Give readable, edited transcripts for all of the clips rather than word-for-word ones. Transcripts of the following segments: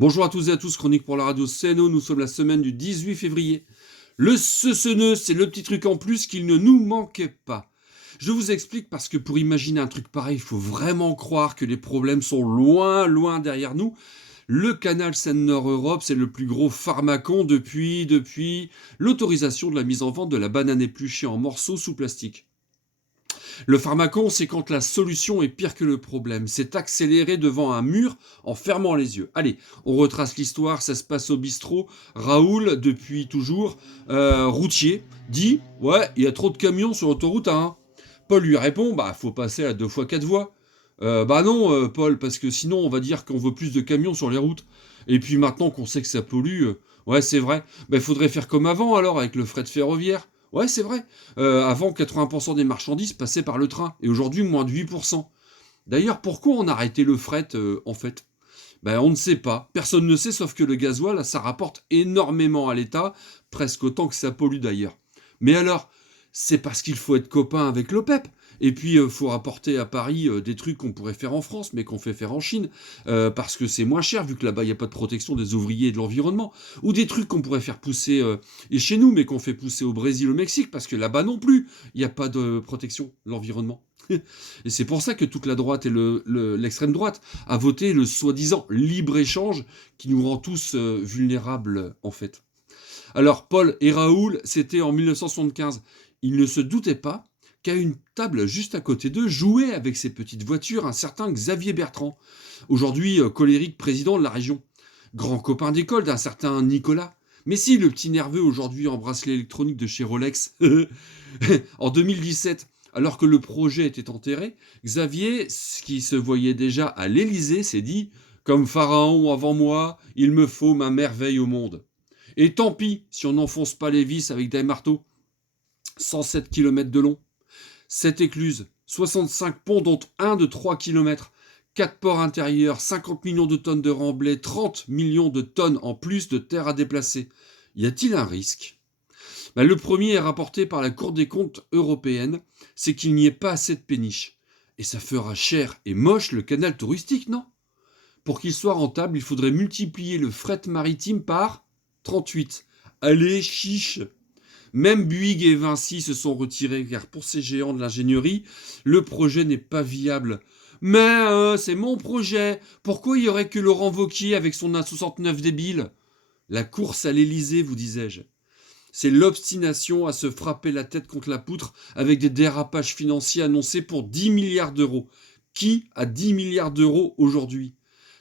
Bonjour à tous et à tous, chronique pour la radio CNO, nous sommes la semaine du 18 février. Le ce c'est le petit truc en plus qu'il ne nous manquait pas. Je vous explique parce que pour imaginer un truc pareil, il faut vraiment croire que les problèmes sont loin, loin derrière nous. Le canal Seine-Nord-Europe, c'est le plus gros pharmacon depuis l'autorisation de la mise en vente de la banane épluchée en morceaux sous plastique. Le pharmacon, c'est quand la solution est pire que le problème. C'est accélérer devant un mur en fermant les yeux. Allez, on retrace l'histoire, ça se passe au bistrot. Raoul, depuis toujours, routier, dit « Ouais, il y a trop de camions sur l'autoroute A1 ». Paul lui répond « Bah, faut passer à 2 fois 4 voies ». Bah non, Paul, parce que sinon on va dire qu'on veut plus de camions sur les routes. Et puis maintenant qu'on sait que ça pollue, ouais, c'est vrai. Bah, il faudrait faire comme avant alors avec le fret ferroviaire. Ouais, c'est vrai. Avant, 80% des marchandises passaient par le train. Et aujourd'hui, moins de 8%. D'ailleurs, pourquoi on a arrêté le fret, en fait? Ben, on ne sait pas. Personne ne sait, sauf que le gasoil, ça rapporte énormément à l'État, presque autant que ça pollue d'ailleurs. Mais alors, c'est parce qu'il faut être copain avec l'OPEP. Et puis, il faut rapporter à Paris des trucs qu'on pourrait faire en France, mais qu'on fait faire en Chine, parce que c'est moins cher, vu que là-bas, il n'y a pas de protection des ouvriers et de l'environnement. Ou des trucs qu'on pourrait faire pousser et chez nous, mais qu'on fait pousser au Brésil, au Mexique, parce que là-bas non plus, il n'y a pas de protection de l'environnement. Et c'est pour ça que toute la droite et l'extrême droite a voté le soi-disant libre-échange qui nous rend tous vulnérables, en fait. Alors, Paul et Raoul, c'était en 1975. Ils ne se doutaient pas qu'à une table juste à côté d'eux jouait avec ses petites voitures un certain Xavier Bertrand, aujourd'hui colérique président de la région. Grand copain d'école d'un certain Nicolas. Mais si, le petit nerveux aujourd'hui en bracelet électronique de chez Rolex. En 2017, alors que le projet était enterré, Xavier, qui se voyait déjà à l'Élysée, s'est dit « Comme Pharaon avant moi, il me faut ma merveille au monde ». Et tant pis si on n'enfonce pas les vis avec des marteaux. 107 km de long, 7 écluses, 65 ponts dont un de 3 km, 4 ports intérieurs, 50 millions de tonnes de remblais, 30 millions de tonnes en plus de terre à déplacer. Y a-t-il un risque? Le premier est rapporté par la Cour des comptes européenne, c'est qu'il n'y ait pas assez de péniches. Et ça fera cher et moche le canal touristique, non? Pour qu'il soit rentable, il faudrait multiplier le fret maritime par 38. Allez, chiche! Même Bouygues et Vinci se sont retirés car pour ces géants de l'ingénierie, le projet n'est pas viable. Mais c'est mon projet. Pourquoi il y aurait que Laurent Wauquiez avec son A69 débile? La course à l'Élysée, vous disais-je. C'est l'obstination à se frapper la tête contre la poutre avec des dérapages financiers annoncés pour 10 milliards d'euros. Qui a 10 milliards d'euros aujourd'hui?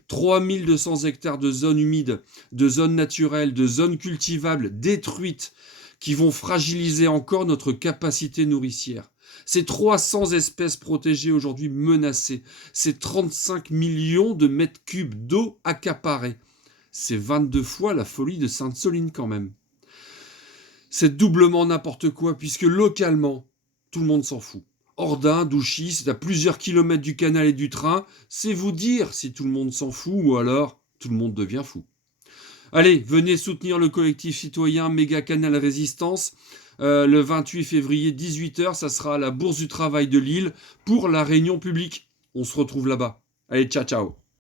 3200 hectares de zones humides, de zones naturelles, de zones cultivables détruites qui vont fragiliser encore notre capacité nourricière. C'est 300 espèces protégées aujourd'hui menacées. C'est 35 millions de mètres cubes d'eau accaparés. C'est 22 fois la folie de Sainte-Soline quand même. C'est doublement n'importe quoi puisque localement, tout le monde s'en fout. Ordin, Douchy, c'est à plusieurs kilomètres du canal et du train. C'est vous dire si tout le monde s'en fout ou alors tout le monde devient fou. Allez, venez soutenir le collectif citoyen Méga Canal Résistance. Le 28 février, 18h, ça sera à la Bourse du Travail de Lille pour la réunion publique. On se retrouve là-bas. Allez, ciao, ciao.